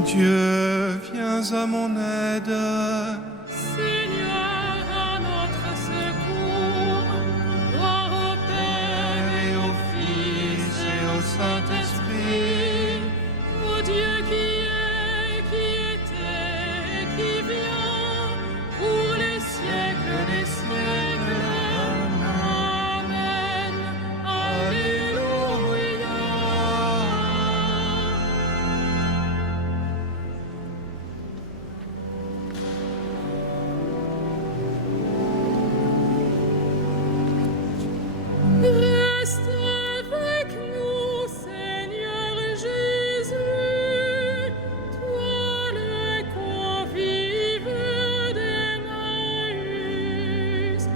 Dieu, viens à mon aide. Seigneur, à notre secours, gloire au Père Et au Fils et au Saint-Esprit, au Dieu qui est, qui était et qui vient, pour les siècles des siècles. Amen. Alléluia. Reste avec nous, Seigneur Jésus, toi le convive d'Emmaüs,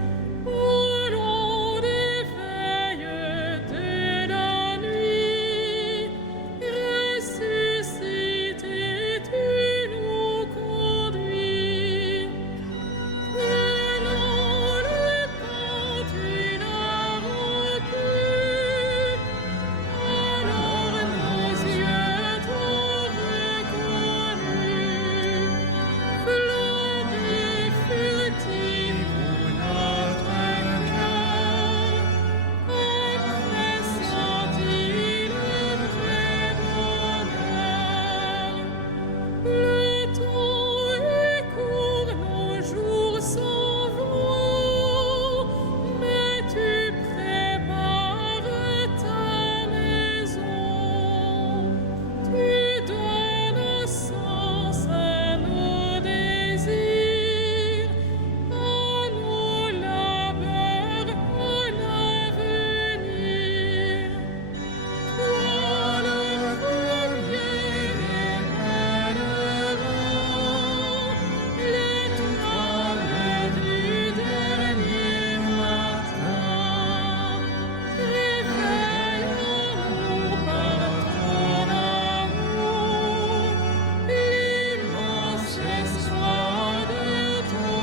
au long des veilles de la nuit, ressuscite et tu nous conduis. Prenons le pain, tu l'as rompu, alors nos yeux t'ont reconnu. Fleur et furtive notre cœur, après sentit le vrai bonheur. Le temps est court, nos jours s'en vont, mais tu prépares ta maison. Tu donnes sens à nos désirs, à nos labeurs, à l'avenir. Toi le premier des pèlerins, l'étoile du dernier matin, réveille-nous par ton amour, l'immense espoir de ton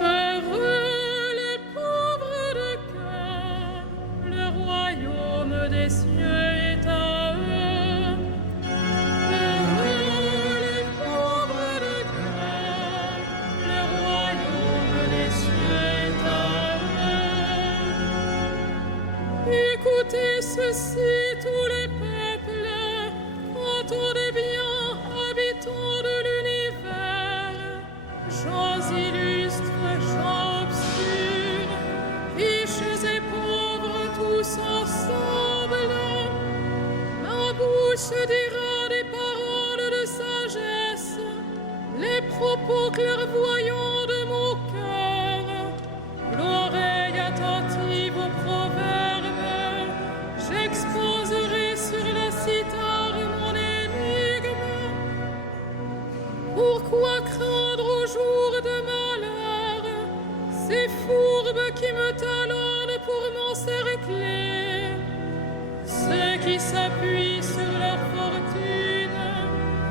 Heureux les pauvres de cœur, le royaume des cieux est à eux. Heureux les pauvres de cœur, le royaume des cieux est à eux. Écoutez ceci, tous les peuples, entendez bien, habitants de l'univers, gens illustres, gens obscurs, riches et pauvres, tous ensemble. Ma bouche dira des paroles de sagesse, les propos clairvoyants de mon cœur, l'oreille attentive aux proverbes, j'exposerai sur la cithare mon énigme. Pourquoi craindre au jour de malheur ces fourbes qui me talonnent pour m'encercler, ceux qui s'appuient sur leur fortune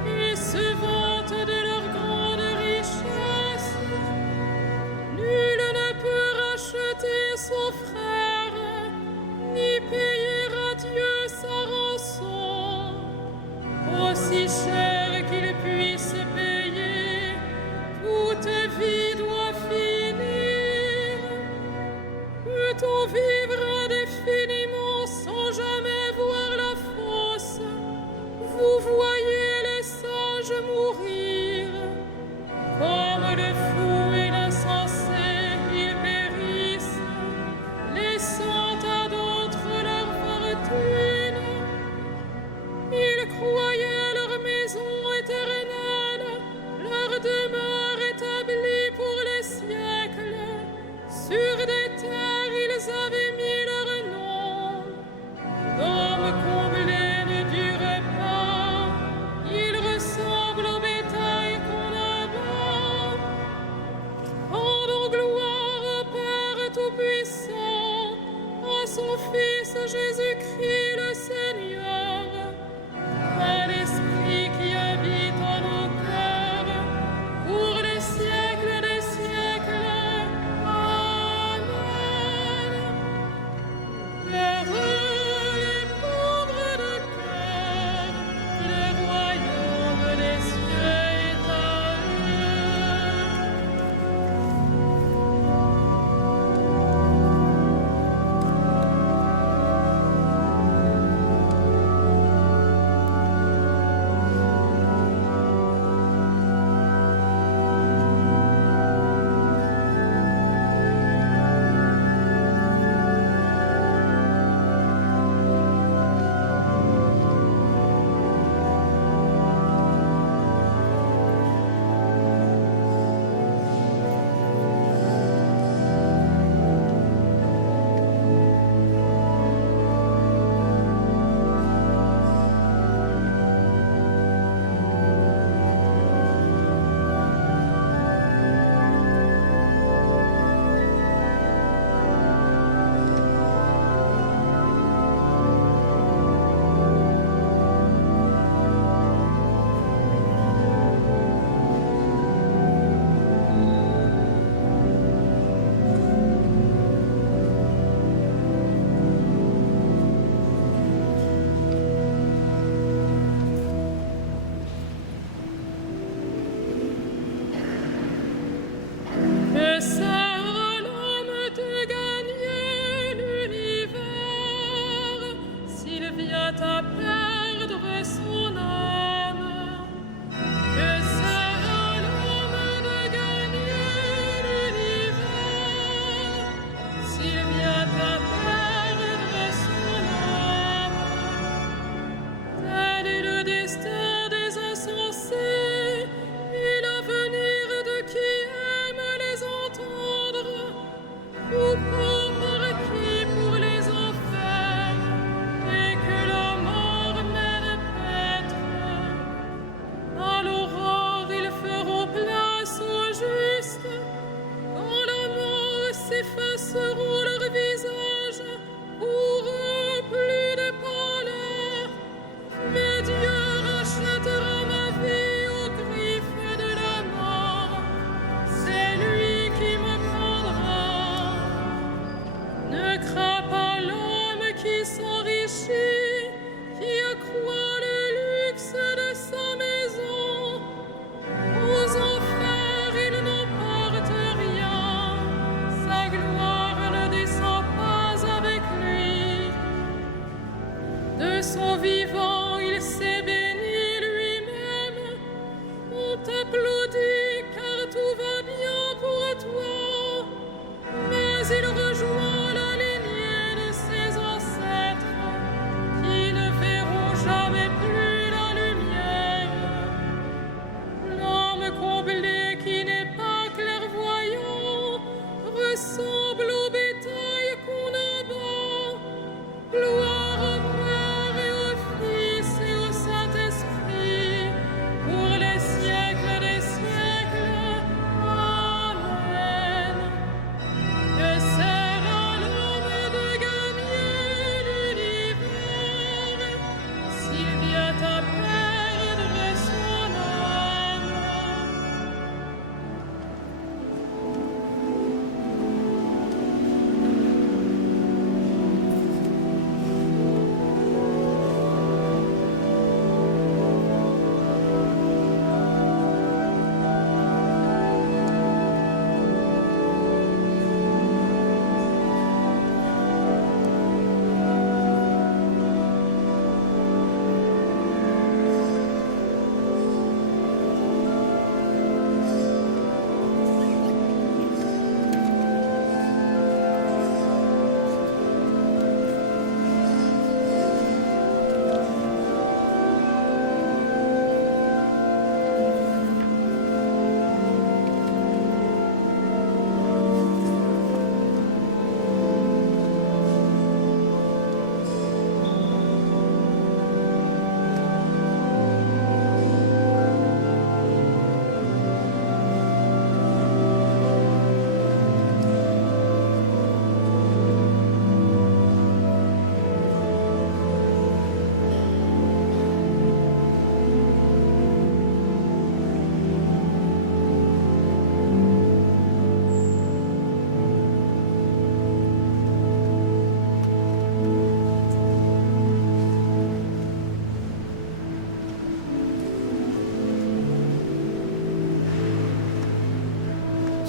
et se vantent de leur grande richesse,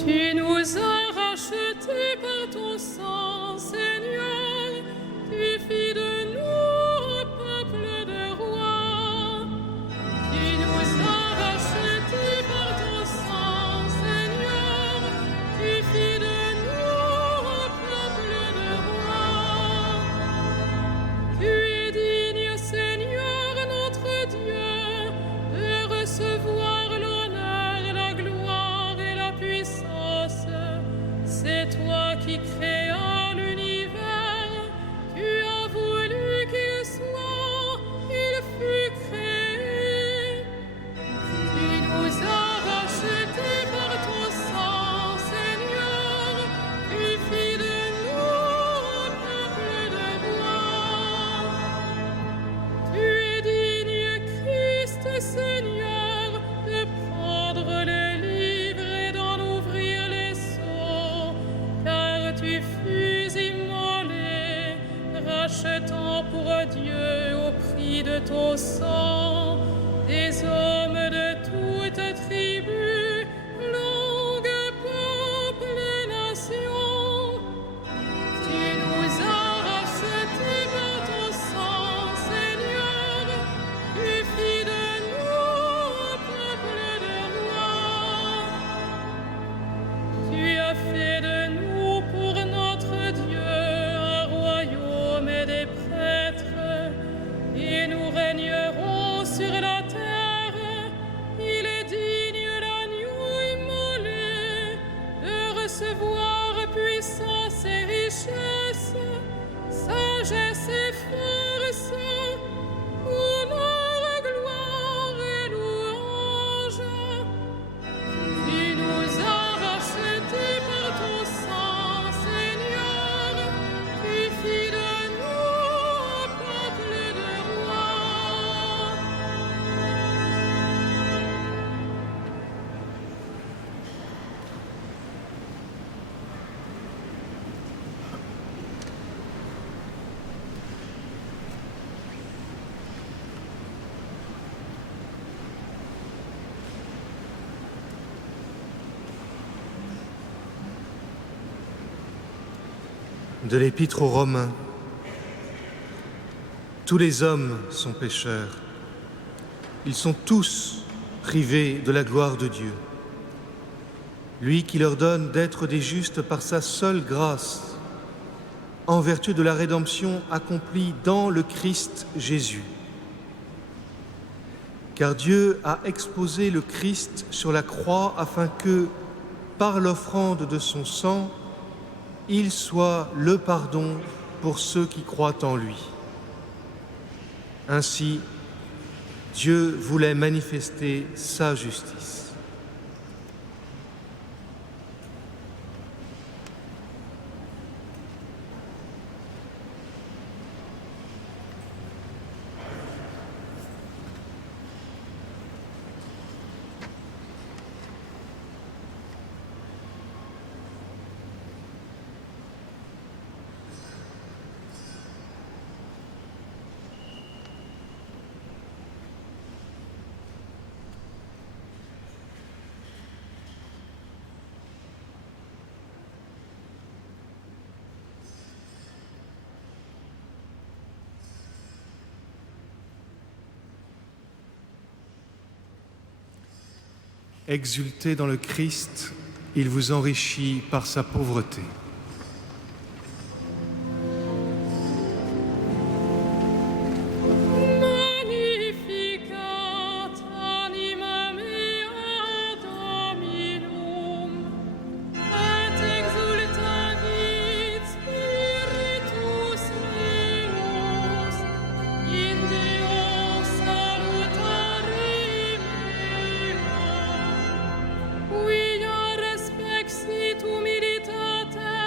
Tu nous as rachetés par ton sang, Seigneur. Tu fis de nous un peuple de rois. Tu nous as rachetés par ton sang, Seigneur. Tu fis de nous un peuple de rois. Tu es digne, Seigneur, notre Dieu, de recevoir l'honneur, la gloire et la puissance. C'est toi qui créas l'univers. Tu as voulu qu'il soit, il fut créé. Tu nous as rachetés par ton sang, Seigneur. Tu fis de nous un peuple de rois. Tu es digne, Christ, Seigneur, de prendre le livre et d'en ouvrir les sceaux, car tu fus immolé, rachetant pour Dieu au prix de ton sang des hommes de toutes tribus, langues, peuples et nations. Tu nous as rachetés par ton sang, Seigneur. Tu fis de nous un peuple de rois. Tu as fait de nous pour notre Dieu un royaume et des prêtres, et nous régnerons sur la terre. Il est digne, l'agneau immolé, de recevoir puissance et richesse, sagesse et force, honneur, gloire et louange. Tu nous as rachetés par ton sang, Seigneur. Tu fis de nous un peuple de rois. De l'Épître aux Romains. Tous les hommes sont pécheurs. Ils sont tous privés de la gloire de Dieu. Lui qui leur donne d'être des justes par sa seule grâce, en vertu de la rédemption accomplie dans le Christ Jésus. Car Dieu a exposé le Christ sur la croix afin que, par l'offrande de son sang, il soit le pardon pour ceux qui croient en lui. Ainsi, Dieu voulait manifester sa justice. Exultez dans le Christ, il vous enrichit par sa pauvreté. Magnificat animam mea Dominum, et exultavit spiritus meus, in Deo salutari mea. Quia respexit humilitate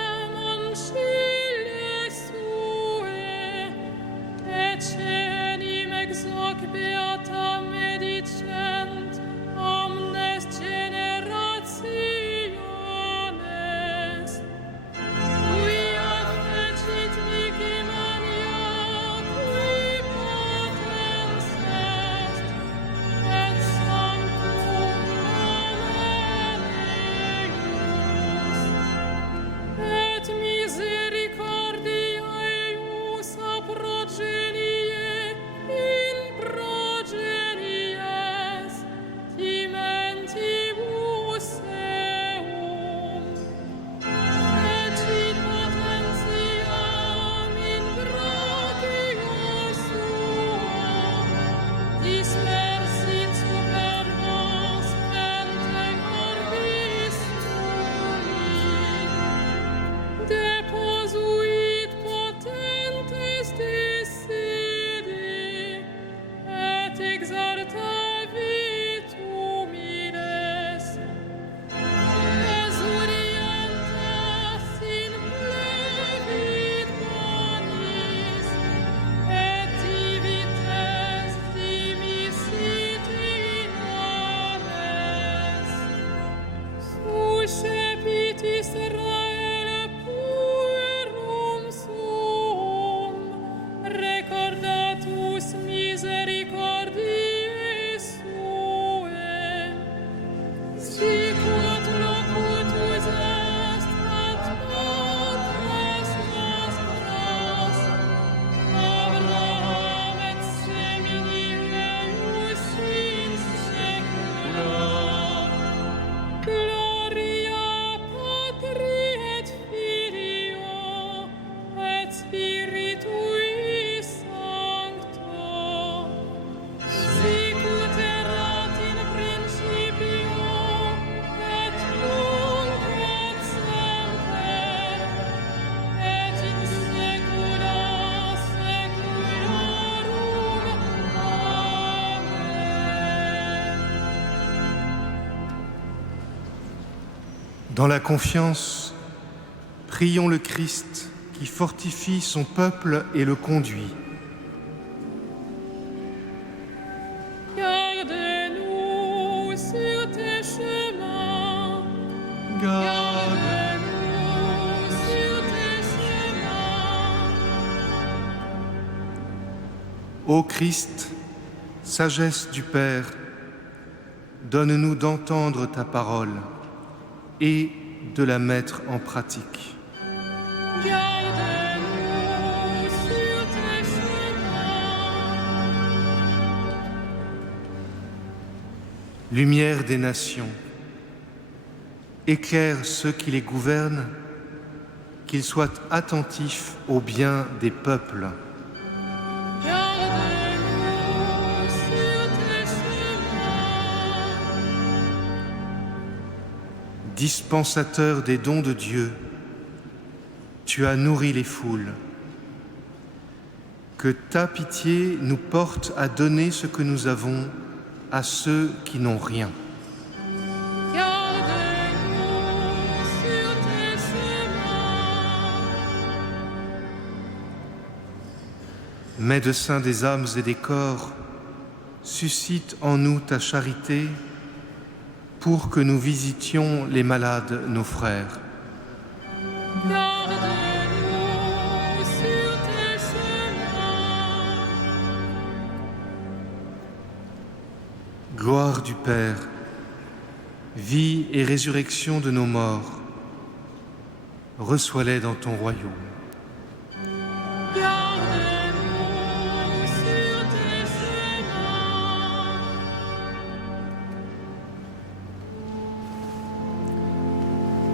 Dans la confiance, prions le Christ qui fortifie son peuple et le conduit. Garde-nous sur tes chemins. Garde-nous sur tes chemins. Ô Christ, sagesse du Père, donne-nous d'entendre ta parole et de la mettre en pratique. Garde-nous sur tes chemins. Lumière des nations, éclaire ceux qui les gouvernent, qu'ils soient attentifs au bien des peuples. Garde-nous sur tes chemins. Dispensateur des dons de Dieu, tu as nourri les foules. Que ta pitié nous porte à donner ce que nous avons à ceux qui n'ont rien. Garde-nous sur tes chemins. Médecin des âmes et des corps, suscite en nous ta charité pour que nous visitions les malades, nos frères. Garde-nous sur tes chemins. Gloire du Père, vie et résurrection de nos morts, reçois-les dans ton royaume. Garde-nous sur tes chemins.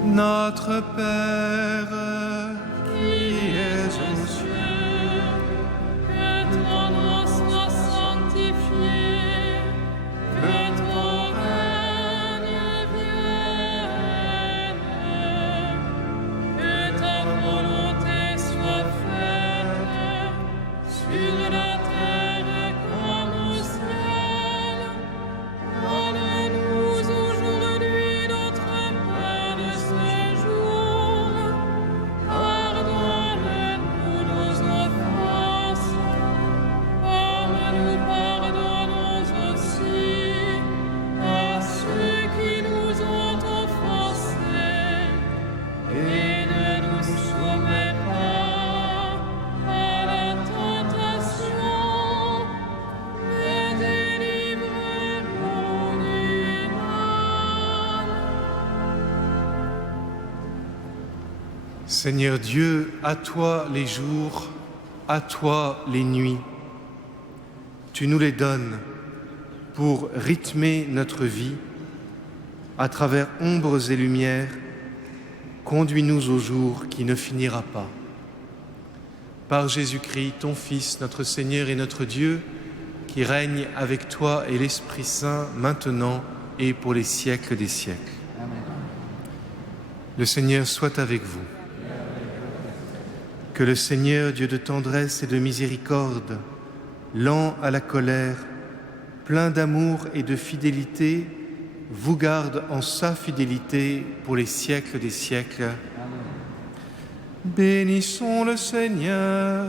Notre Père, qui es aux cieux, Que ton nom soit sanctifié, que ton règne vienne, que ta volonté soit faite sur la terre comme au ciel. Donne-nous aujourd'hui notre pain de ce jour. Pardonne-nous nos offenses, comme nous pardonnons aussi à ceux qui nous ont offensés. Et ne nous soumets pas à la tentation, mais délivre-nous du mal. Seigneur Dieu, à toi les jours, à toi les nuits. Tu nous les donnes pour rythmer notre vie. À travers ombres et lumières, conduis-nous au jour qui ne finira pas. Par Jésus-Christ, ton Fils, notre Seigneur et notre Dieu, qui règne avec toi et l'Esprit Saint, maintenant et pour les siècles des siècles. Le Seigneur soit avec vous. Que le Seigneur, Dieu de tendresse et de miséricorde, lent à la colère, plein d'amour et de fidélité, vous garde en sa fidélité pour les siècles des siècles. Bénissons le Seigneur.